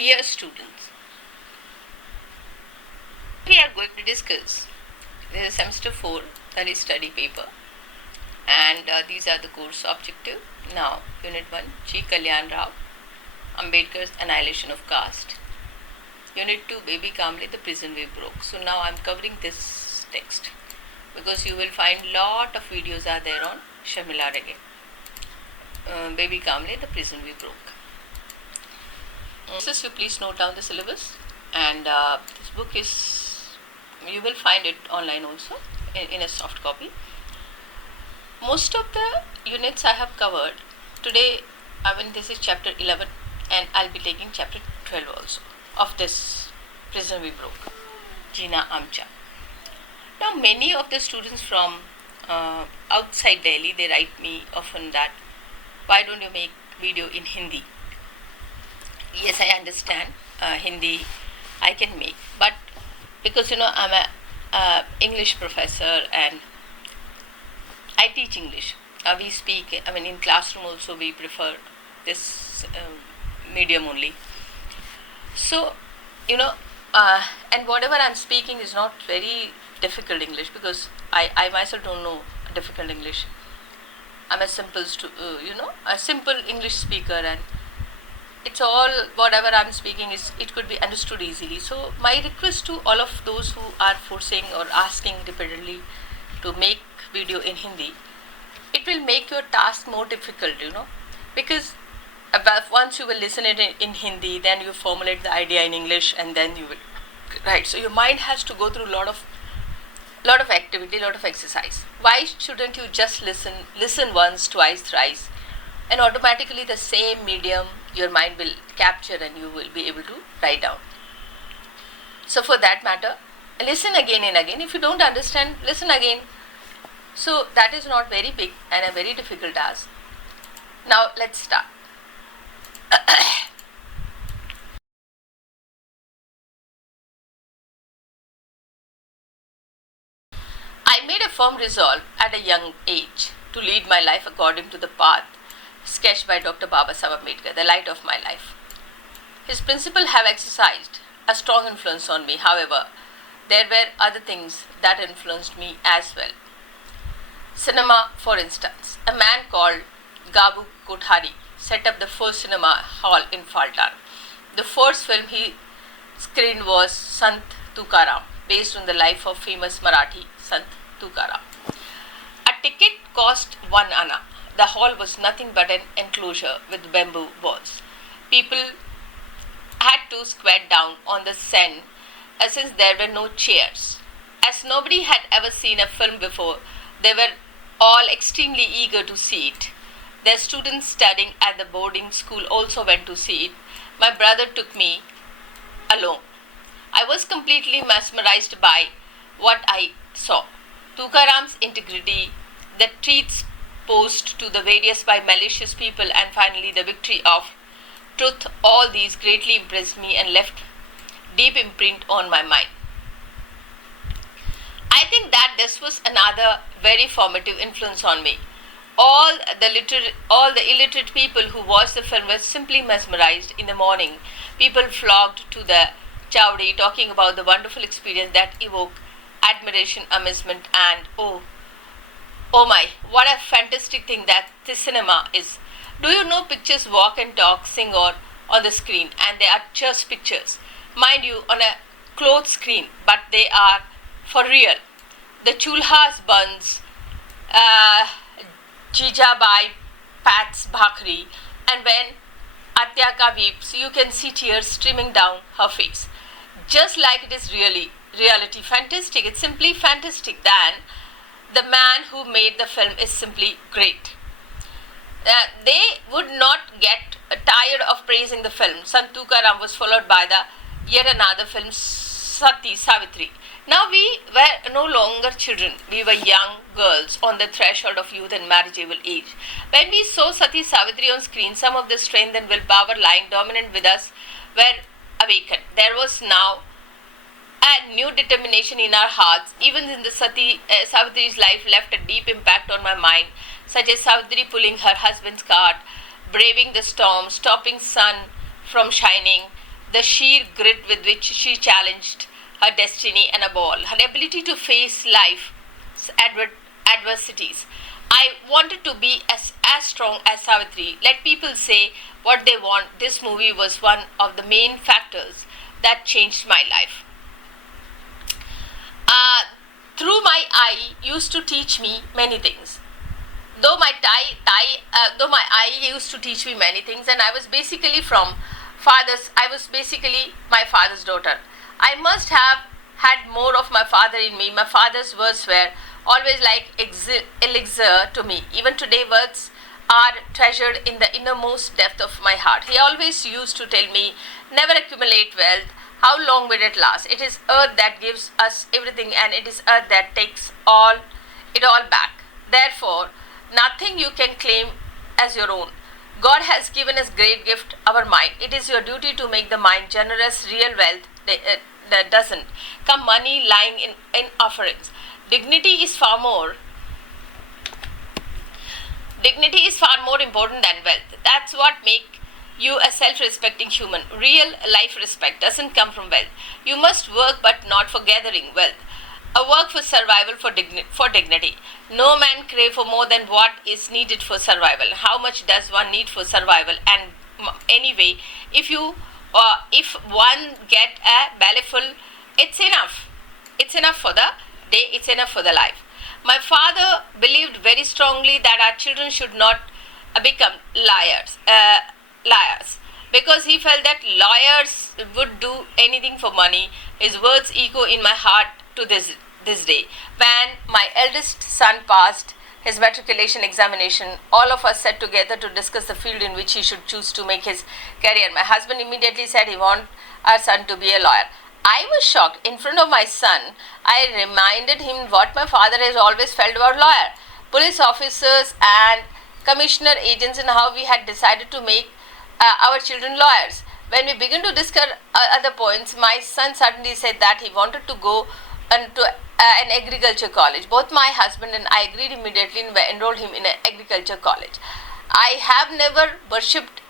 Dear students, we are going to discuss this is semester 4, that is study paper, and these are the course objective. Now, Unit 1, G. Kalyan Rao, Ambedkar's Annihilation of Caste. Unit 2, Baby Kamle, The Prison We Broke. So now I am covering this text because you will find lot of videos are there on Shamila again. Baby Kamle, The Prison We Broke. So please note down the syllabus, and this book is, you will find it online also in a soft copy. Most of the units I have covered today. This is chapter 11 and I'll be taking chapter 12 also of this Prison We Broke, Jina Amcha. Now many of the students from outside Delhi, they write me often that why don't you make video in Hindi? Yes, I understand Hindi I can make, but because I'm a English professor and I teach English. We speak, in classroom also we prefer this medium only. So, and whatever I'm speaking is not very difficult English because I myself don't know difficult English. I'm a simple, a simple English speaker, and it's all whatever I'm speaking is it could be understood easily. So my request to all of those who are forcing or asking repeatedly to make video in Hindi, it will make your task more difficult, because once you will listen it in Hindi, then you formulate the idea in English and then you will write. So your mind has to go through a lot of activity, lot of exercise. Why shouldn't you just listen once, twice, thrice, and automatically the same medium your mind will capture and you will be able to write down. So for that matter, listen again and again. If you don't understand, listen again. So that is not very big and a very difficult task. Now let's start. I made a firm resolve at a young age to lead my life according to the path sketched by Dr. Babasaheb Ambedkar, the light of my life. His principles have exercised a strong influence on me. However, there were other things that influenced me as well. Cinema, for instance. A man called Gabu Kothari set up the first cinema hall in Faltan. The first film he screened was Sant Tukaram, based on the life of famous Marathi Sant Tukaram. A ticket cost 1 anna. The hall was nothing but an enclosure with bamboo walls. People had to squat down on the sand since there were no chairs. As nobody had ever seen a film before, they were all extremely eager to see it. Their students studying at the boarding school also went to see it. My brother took me along. I was completely mesmerized by what I saw. Tukaram's integrity, the treats posed to the various by malicious people, and finally the victory of truth, all these greatly impressed me and left deep imprint on my mind. I think that this was another very formative influence on me. All the illiterate people who watched the film were simply mesmerized. In the morning, people flocked to the chowdi talking about the wonderful experience that evoked admiration, amazement, and oh my, what a fantastic thing that this cinema is. Do you know pictures walk and talk, sing or on the screen, and they are just pictures. Mind you, on a clothed screen, but they are for real. The chulhas buns, Jijabai pats bhakri, and when Atyaka weeps, you can see tears streaming down her face. Just like it is reality fantastic. It's simply fantastic. Then the man who made the film is simply great. They would not get tired of praising the film. Sant Tukaram was followed by the yet another film, Sati Savitri. Now we were no longer children. We were young girls on the threshold of youth and marriageable age. When we saw Sati Savitri on screen, some of the strength and willpower lying dominant with us were awakened. There was now a new determination in our hearts. Even in the Savitri's life left a deep impact on my mind, such as Savitri pulling her husband's cart, braving the storm, stopping sun from shining, the sheer grit with which she challenged her destiny, and above all, her ability to face life's adversities. I wanted to be as strong as Savitri. Let people say what they want. This movie was one of the main factors that changed my life. Through my eye used to teach me many things. Though my eye used to teach me many things, and I was basically my father's daughter. I must have had more of my father in me. My father's words were always like elixir to me. Even today, words are treasured in the innermost depth of my heart. He always used to tell me, never accumulate wealth. How long will it last? It is earth that gives us everything, and it is earth that takes it all back. Therefore, nothing you can claim as your own. God has given us great gift, our mind. It is your duty to make the mind generous. Real wealth that doesn't come money lying in offerings. Dignity is far more important than wealth. That's what makes you a self-respecting human. Real life respect doesn't come from wealth. You must work, but not for gathering wealth. A work for survival, for dignity. No man crave for more than what is needed for survival. How much does one need for survival? And anyway, if one get a bellyful, it's enough. It's enough for the day. It's enough for the life. My father believed very strongly that our children should not become liars, because he felt that lawyers would do anything for money. His words echo in my heart to this day. When my eldest son passed his matriculation examination, all of us sat together to discuss the field in which he should choose to make his career. My husband immediately said he wanted our son to be a lawyer. I was shocked. In front of my son, I reminded him what my father has always felt about lawyer, police officers and commissioner agents, and how we had decided to make our children lawyers. When we began to discuss other points, my son suddenly said that he wanted to go to an agriculture college. Both my husband and I agreed immediately and enrolled him in an agriculture college. I have never worshipped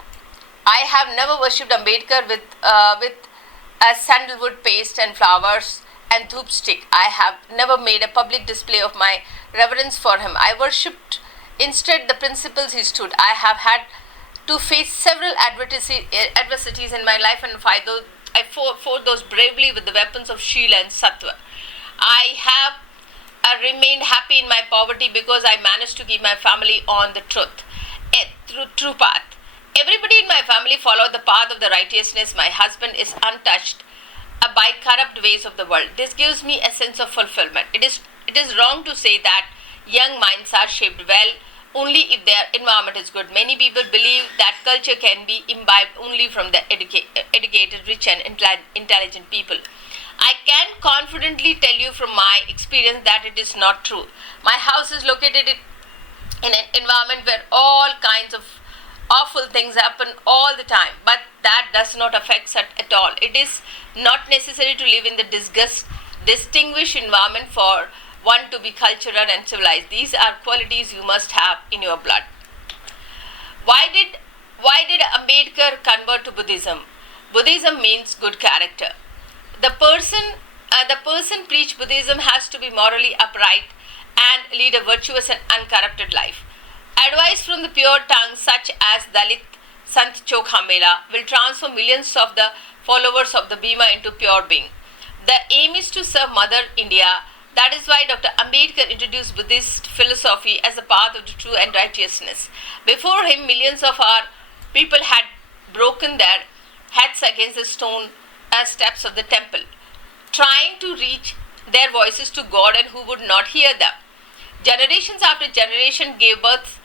Ambedkar with a sandalwood paste and flowers and dhoop stick. I have never made a public display of my reverence for him. I worshipped instead the principles he stood. I have had to face several adversities in my life, and I fought those bravely with the weapons of Shila and Sattva. I have remained happy in my poverty because I managed to keep my family on the true path. Everybody in my family followed the path of the righteousness. My husband is untouched by corrupt ways of the world. This gives me a sense of fulfillment. It is wrong to say that young minds are shaped well only if their environment is good. Many people believe that culture can be imbibed only from the educated, rich and intelligent people. I can confidently tell you from my experience that it is not true. My house is located in an environment where all kinds of awful things happen all the time, but that does not affect us at all. It is not necessary to live in the distinguished environment for one to be cultural and civilized. These are qualities you must have in your blood. Why did Ambedkar convert to Buddhism? Buddhism means good character. The person preach Buddhism has to be morally upright and lead a virtuous and uncorrupted life. Advice from the pure tongue, such as Dalit Sant Chokhamela, will transform millions of the followers of the Bhima into pure being. The aim is to serve Mother India. That is why Dr. Ambedkar introduced Buddhist philosophy as a path of true and righteousness. Before him, millions of our people had broken their heads against the stone steps of the temple, trying to reach their voices to God, and who would not hear them. Generations after generation gave birth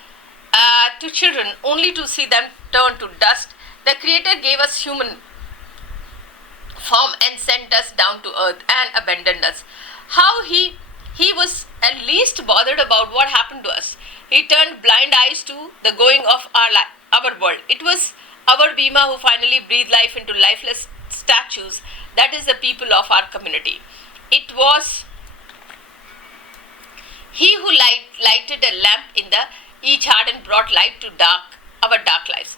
to children only to see them turn to dust. The Creator gave us human form and sent us down to earth and abandoned us. How he was at least bothered about what happened to us. He turned blind eyes to the going of our world. It was our Bhima who finally breathed life into lifeless statues. That is the people of our community. It was he who lighted a lamp in each heart and brought light to our dark lives.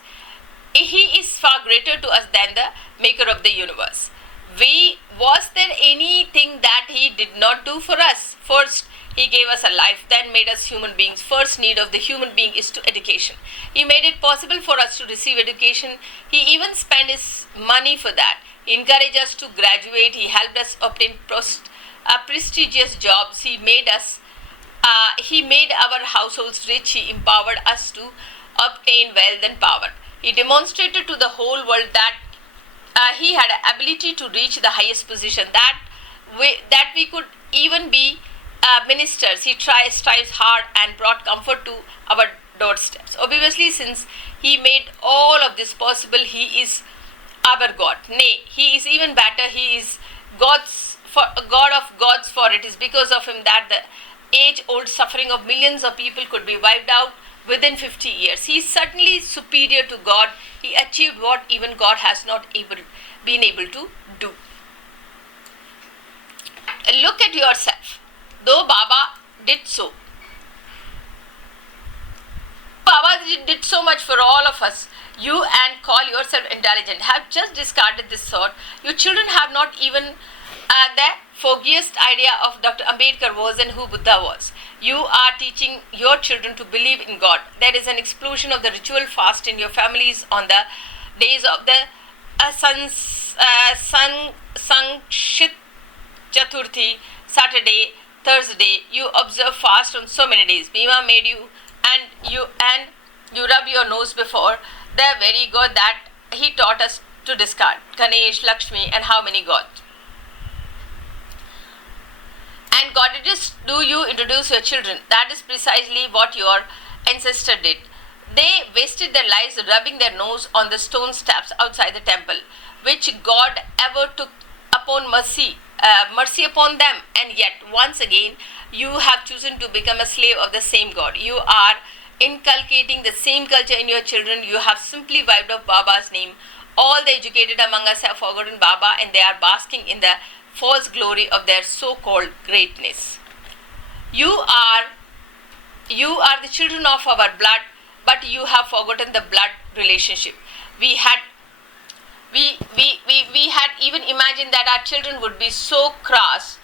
He is far greater to us than the maker of the universe. Was there anything that he did not do for us? First, he gave us a life, then made us human beings. First need of the human being is to education. He made it possible for us to receive education. He even spent his money for that. He encouraged us to graduate. He helped us obtain prestigious jobs. He made our households rich. He empowered us to obtain wealth and power. He demonstrated to the whole world that he had an ability to reach the highest position, that we could even be ministers. He strives hard and brought comfort to our doorsteps. Obviously, since he made all of this possible, he is our God. Nay, he is even better. He is God of gods, for it is because of him that the age-old suffering of millions of people could be wiped out within 50 years. He is certainly superior to God. He achieved what even God has not been able to do. Look at yourself. Though Baba did so, Baba did so much for all of us. You and call yourself intelligent have just discarded this thought. Your children have not even the foggiest idea of Dr. Ambedkar was and who Buddha was. You are teaching your children to believe in God. There is an explosion of the ritual fast in your families on the days of the Sanskshit Chaturthi, Saturday, Thursday. You observe fast on so many days. Bhima made you and you rub your nose before the very God that he taught us to discard. Ganesh, Lakshmi, and how many gods? And goddesses do you introduce your children. That is precisely what your ancestor did. They wasted their lives rubbing their nose on the stone steps outside the temple, which God ever took upon mercy upon them. And yet, once again, you have chosen to become a slave of the same God. You are inculcating the same culture in your children. You have simply wiped off Baba's name. All the educated among us have forgotten Baba, and they are basking in the false glory of their so-called greatness. You are the children of our blood, but you have forgotten the blood relationship. We had even imagined that our children would be so crass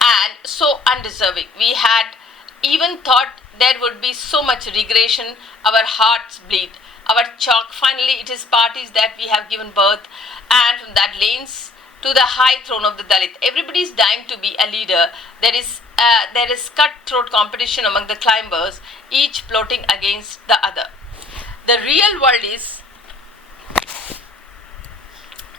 and so undeserving. We had even thought there would be so much regression. Our hearts bleed. Our chalk. Finally, it is parties that we have given birth, and from that lanes to the high throne of the Dalit. Everybody is dying to be a leader. There is cutthroat competition among the climbers, each plotting against the other. The real world is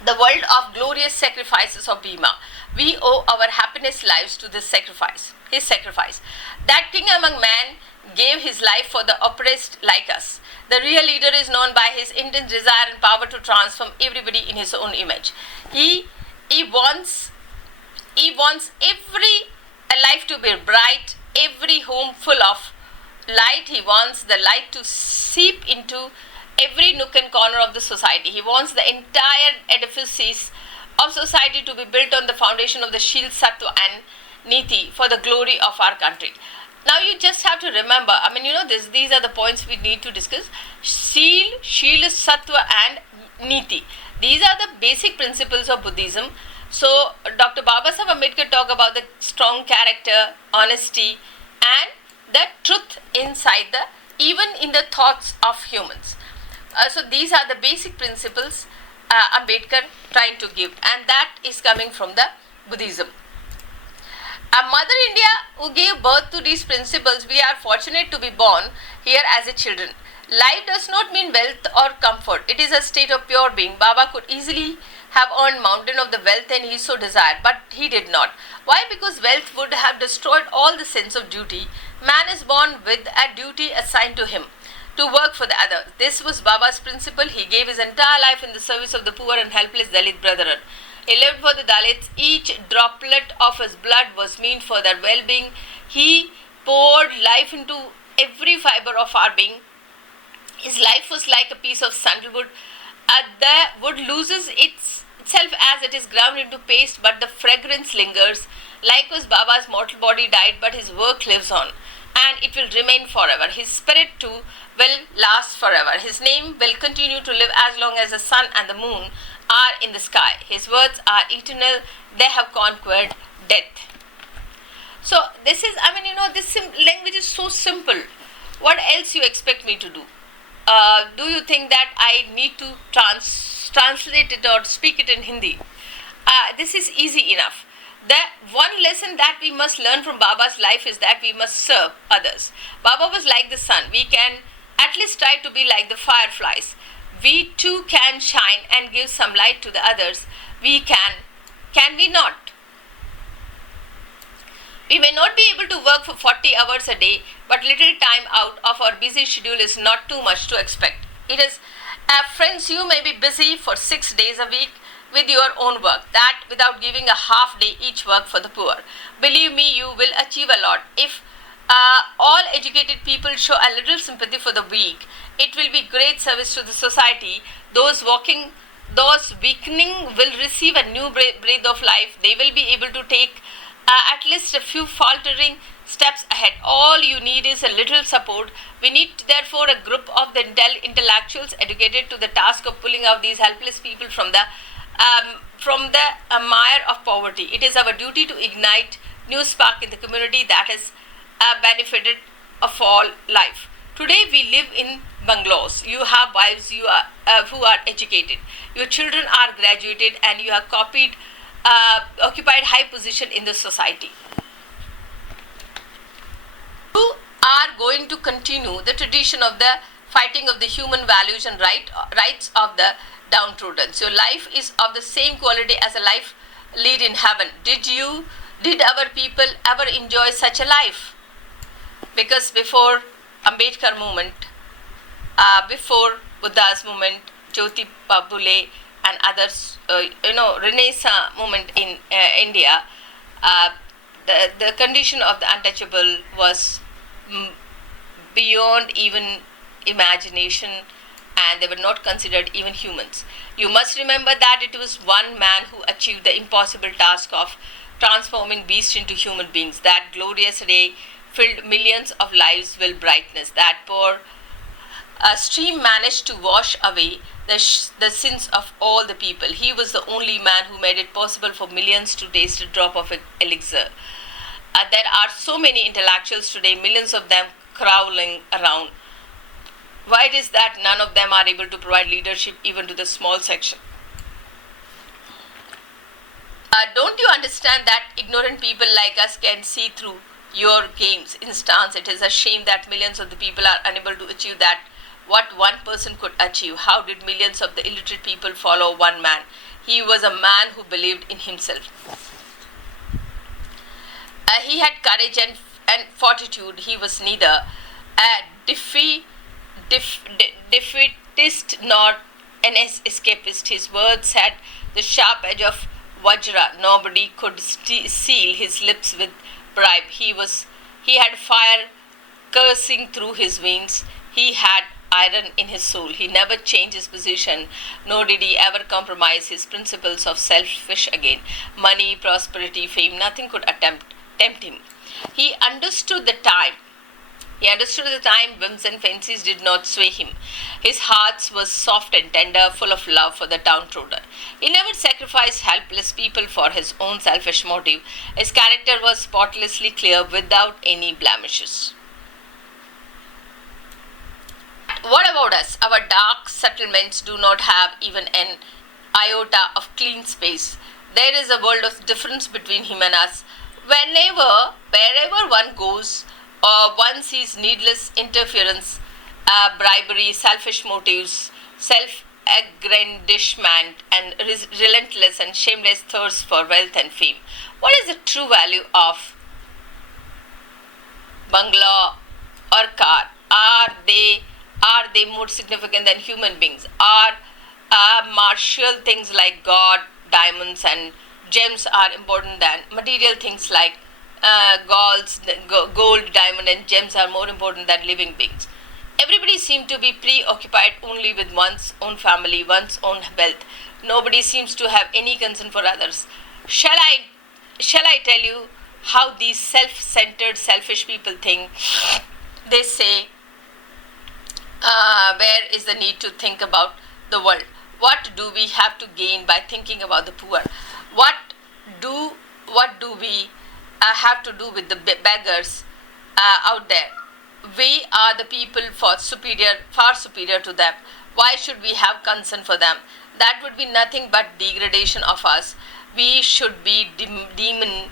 the world of glorious sacrifices of Bhima. We owe our happiness lives to this sacrifice, his sacrifice. That king among men gave his life for the oppressed like us. The real leader is known by his intense desire and power to transform everybody in his own image. He wants every life to be bright, every home full of light. He wants the light to seep into every nook and corner of the society. He wants the entire edifices of society to be built on the foundation of the Shil, Sattva and Niti for the glory of our country. Now you just have to remember, these are the points we need to discuss. Shil, Sattva and Niti. These are the basic principles of Buddhism. So Dr. Babasaheb Ambedkar talk about the strong character, honesty and the truth inside even in the thoughts of humans. So these are the basic principles Ambedkar trying to give, and that is coming from the Buddhism. Mother India, who gave birth to these principles, we are fortunate to be born here as a children. Life does not mean wealth or comfort. It is a state of pure being. Baba could easily have earned mountain of the wealth and he so desired, but he did not. Why? Because wealth would have destroyed all the sense of duty. Man is born with a duty assigned to him, to work for the other. This was Baba's principle. He gave his entire life in the service of the poor and helpless Dalit brethren. He lived for the Dalits. Each droplet of his blood was meant for their well-being. He poured life into every fiber of our being. His life was like a piece of sandalwood. The wood loses itself as it is ground into paste, but the fragrance lingers. Likewise, Baba's mortal body died, but his work lives on. and it will remain forever. His spirit too will last forever. His name will continue to live as long as the sun and the moon are in the sky. His words are eternal. They have conquered death. So this is, this language is so simple. What else you expect me to do? Do you think that I need to translate it or speak it in Hindi? This is easy enough. The one lesson that we must learn from Baba's life is that we must serve others. Baba was like the sun. We can at least try to be like the fireflies. We too can shine and give some light to the others. We can we not? We may not be able to work for 40 hours a day, but little time out of our busy schedule is not too much to expect. It is, friends, you may be busy for 6 days a week with your own work, that without giving a half day each work for the poor. Believe me, you will achieve a lot. If all educated people show a little sympathy for the weak, it will be great service to the society. Those weakening will receive a new breath of life. They will be able to take at least a few faltering steps ahead. All you need is a little support. We need therefore a group of the intellectuals educated to the task of pulling out these helpless people from the mire of poverty. It is our duty to ignite new spark in the community that has benefited of all life. Today we live in bungalows. You have wives who are educated. Your children are graduated, and you have occupied high position in the society. You are going to continue the tradition of the fighting of the human values and rights of the downtrodden. So life is of the same quality as a life lead in heaven. Did our people ever enjoy such a life? Because before Ambedkar movement, before Buddha's movement, Jyoti Babule and others, Renaissance movement in India, the condition of the untouchable was beyond even imagination, and they were not considered even humans. You must remember that it was one man who achieved the impossible task of transforming beasts into human beings. That glorious ray filled millions of lives with brightness. That poor stream managed to wash away the sins of all the people. He was the only man who made it possible for millions to taste a drop of elixir. There are so many intellectuals today, millions of them crawling around. Why it is that none of them are able to provide leadership even to the small section? Don't you understand that ignorant people like us can see through your games? Instance, it is a shame that millions of the people are unable to achieve that what one person could achieve. How did millions of the illiterate people follow one man? He was a man who believed in himself. He had courage and fortitude. He was neither a defeatist nor an escapist. His words had the sharp edge of Vajra. Nobody could seal his lips with bribe. He had fire coursing through his veins. He had iron in his soul. He never changed his position, nor did he ever compromise his principles of selfish again. Money, prosperity, fame, nothing could tempt him. He understood the time. Whims and fancies did not sway him. His heart was soft and tender, full of love for the downtrodden. He never sacrificed helpless people for his own selfish motive. His character was spotlessly clear, without any blemishes. What about us? Our dark settlements do not have even an iota of clean space. There is a world of difference between him and us. Wherever one goes, one sees needless interference, bribery, selfish motives, self-aggrandizement, and relentless and shameless thirst for wealth and fame. What is the true value of bungalow or car? Are they more significant than human beings? Are martial things like God, diamonds, and gems are important than material things like gold, diamond, and gems are more important than living beings? Everybody seems to be preoccupied only with one's own family, one's own wealth. Nobody seems to have any concern for others. Shall I tell you how these self-centered, selfish people think. They say, where is the need to think about the world? What do we have to gain by thinking about the poor? What do we have to do with the beggars out there? We are the people far superior to them. Why should we have concern for them? That would be nothing but degradation of us. We should be demon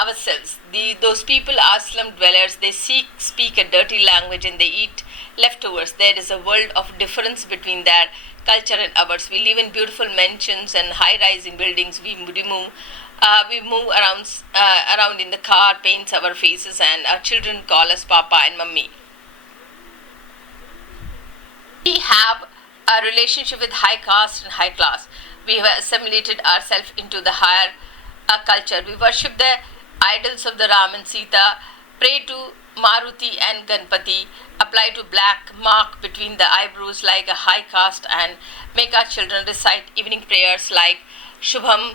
ourselves. Those people are slum dwellers. They speak a dirty language and they eat leftovers. There is a world of difference between their culture and ours. We live in beautiful mansions and high-rising buildings. We move around in the car, paints our faces, and our children call us Papa and Mummy. We have a relationship with high caste and high class. We have assimilated ourselves into the higher culture. We worship the idols of the Ram and Sita, pray to Maruti and Ganpati, apply to black mark between the eyebrows like a high caste, and make our children recite evening prayers like Shubham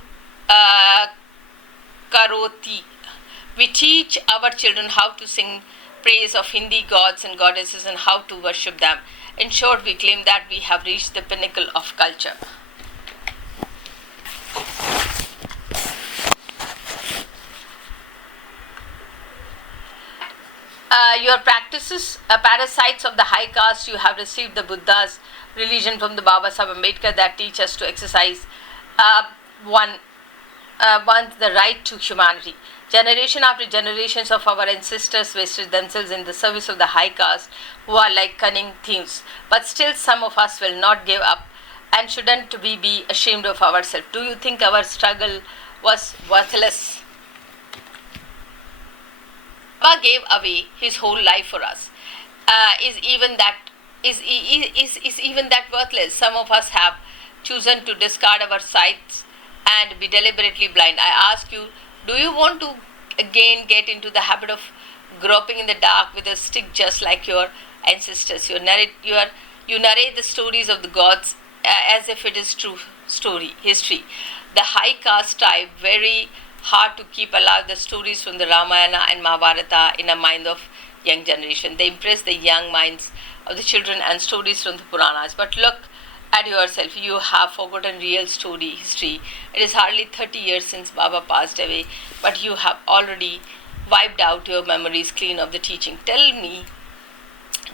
Karoti. We teach our children how to sing praise of Hindi gods and goddesses and how to worship them. In short, we claim that we have reached the pinnacle of culture. Your practices, parasites of the high caste, you have received the Buddha's religion from the Baba Sahib Ambedkar that teach us to exercise one the right to humanity. Generation after generations of our ancestors wasted themselves in the service of the high caste, who are like cunning thieves. But still, some of us will not give up, and shouldn't we be ashamed of ourselves? Do you think our struggle was worthless? Baba gave away his whole life for us. Is even that worthless? Some of us have chosen to discard our sights and be deliberately blind. I ask you, do you want to again get into the habit of groping in the dark with a stick just like your ancestors? You narrate the stories of the gods as if it is true history. The high caste tribe very hard to keep alive the stories from the Ramayana and Mahabharata in a mind of young generation. They impress the young minds of the children and stories from the Puranas. But look at yourself. You have forgotten real history. It is hardly 30 years since Baba passed away, but you have already wiped out your memories clean of the teaching. Tell me,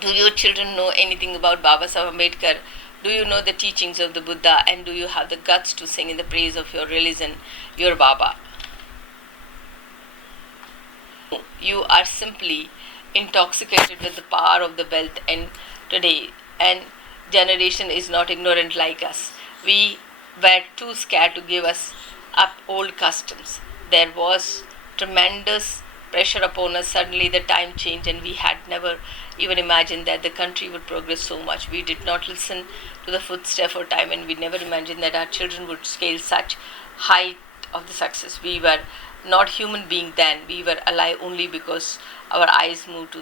do your children know anything about Baba Sahib Ambedkar? Do you know the teachings of the Buddha? And do you have the guts to sing in the praise of your religion, your Baba? You are simply intoxicated with the power of the wealth, and today and generation is not ignorant like us. We were too scared to give us up old customs. There was tremendous pressure upon us. Suddenly the time changed, and we had never even imagined that the country would progress so much. We did not listen to the footstep of time, and we never imagined that our children would scale such height of the success. We were not human being then. We were alive only because our eyes moved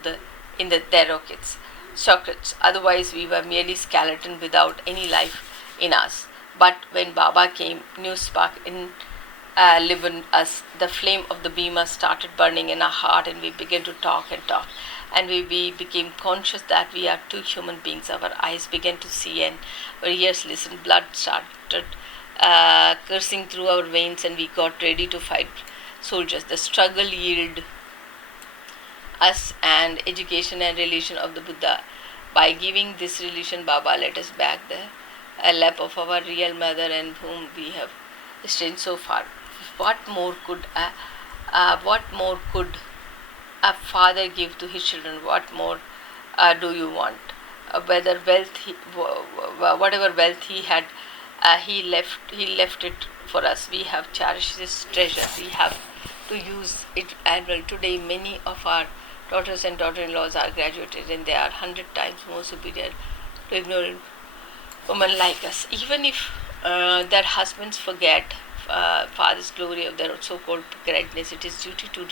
in their rockets. Sockets. Otherwise, we were merely skeleton without any life in us. But when Baba came, new spark lived in us. The flame of the Bhima started burning in our heart, and we began to talk. And we became conscious that we are two human beings. Our eyes began to see, and our ears listened. Blood started coursing through our veins, and we got ready to fight soldiers. The struggle yielded us and education and religion of the Buddha. By giving this religion, Baba let us back the lap of our real mother, and whom we have estranged so far. What more could a father give to his children? What more do you want? Whatever wealth he had, he left it for us. We have cherished this treasure. We have to use it as well. Today, many of our daughters and daughter-in-laws are graduated, and they are 100 times more superior to ignorant women like us. Even if their husbands forget father's glory of their so-called greatness, it is duty to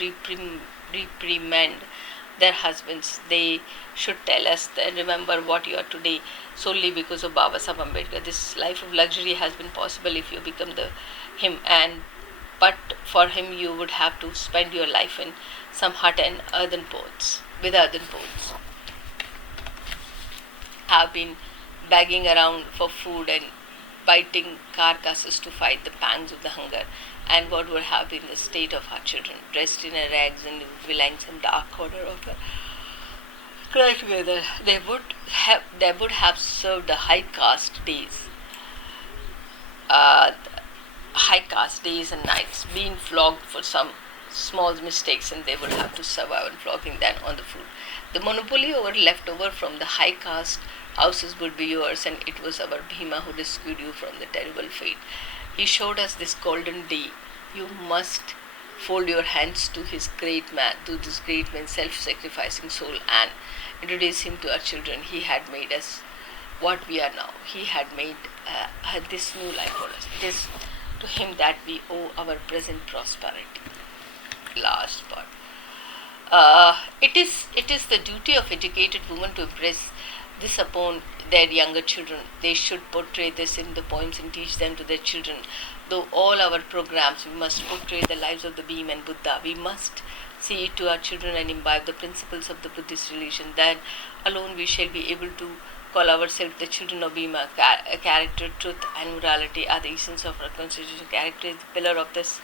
reprimand their husbands. They should tell us that remember what you are today solely because of Baba Sahib Ambedkar. This life of luxury has been possible if you become him, and but for him you would have to spend your life in some hut and earthen pots, with earthen pots. Have been begging around for food and biting carcasses to fight the pangs of the hunger, and what would have been the state of our children, dressed in a rags and lying some dark corner of the cry together. They would have served the uh, high caste days and nights, being flogged for some small mistakes, and they would have to survive on flogging than on the food. The monopoly over leftover from the high caste houses would be yours, and it was our Bhima who rescued you from the terrible fate. He showed us this golden day. You must fold your hands to this great man's self-sacrificing soul, and introduce him to our children. He had made us what we are now. He had made this new life for us. It is to him that we owe our present prosperity. Last part. It is the duty of educated women to impress this upon their younger children. They should portray this in the poems and teach them to their children. Though all our programs, we must portray the lives of the Bhima and Buddha. We must see it to our children and imbibe the principles of the Buddhist religion. Then alone we shall be able to call ourselves the children of Bhima. Character, truth, and morality are the essence of our constitution. Character is the pillar of this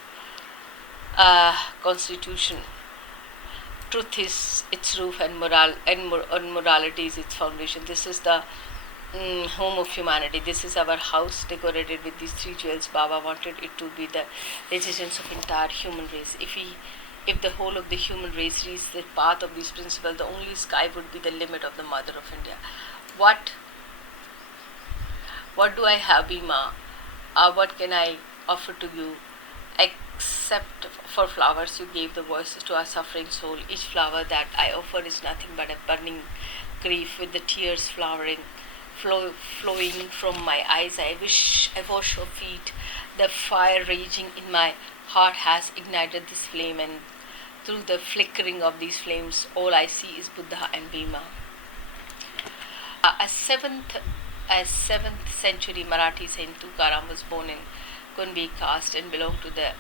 constitution. Truth is its roof, and morality is its foundation. This is the home of humanity. This is our house decorated with these three jewels. Baba wanted it to be the residence of entire human race. If the whole of the human race reaches the path of these principles, the only sky would be the limit of the mother of India. What do I have, Bhima? What can I offer to you? Except for flowers, you gave the voices to our suffering soul. Each flower that I offer is nothing but a burning grief, with the tears flowing from my eyes. I wash your feet. The fire raging in my heart has ignited this flame, and through the flickering of these flames, all I see is Buddha and Bhima. A 7th century Marathi saint Tukaram was born in Kunbi caste and belonged to the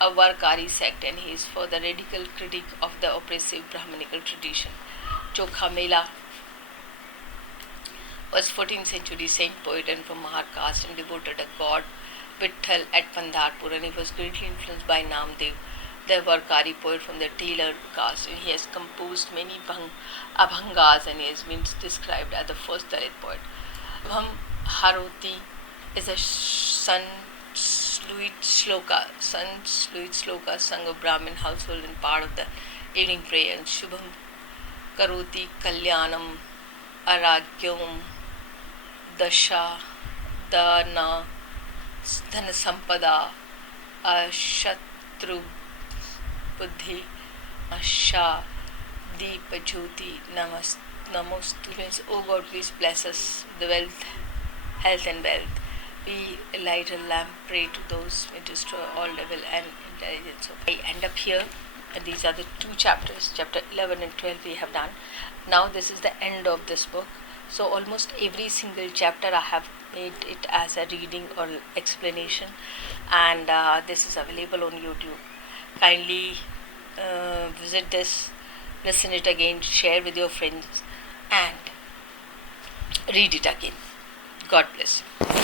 Avarkari sect, and he is for the radical critique of the oppressive Brahmanical tradition. Chokha Mela was 14th century saint poet and from Mahar caste, and devoted a god Vitthal at Pandharpur, and he was greatly influenced by Namdev, the Avarkari poet from the Tailor caste, and he has composed many abhangas, and he has been described as the first Dalit poet. Shubham Haroti is a sun-sluit sloka sung of Brahmin household and part of the evening prayer. And Shubham Karoti Kalyanam Aragyom Dasha Dana Dhana Sampada Ashatru Buddhi Asha Deepa Jyoti Namostu means, O God, please bless us with the health and wealth. We light a lamp, pray to those who destroy all level and intelligence. I end up here, and these are the two chapters, chapter 11 and 12 we have done. Now this is the end of this book. So almost every single chapter I have made it as a reading or explanation, and this is available on YouTube. Kindly visit this, listen it again, share with your friends, and read it again. God bless you.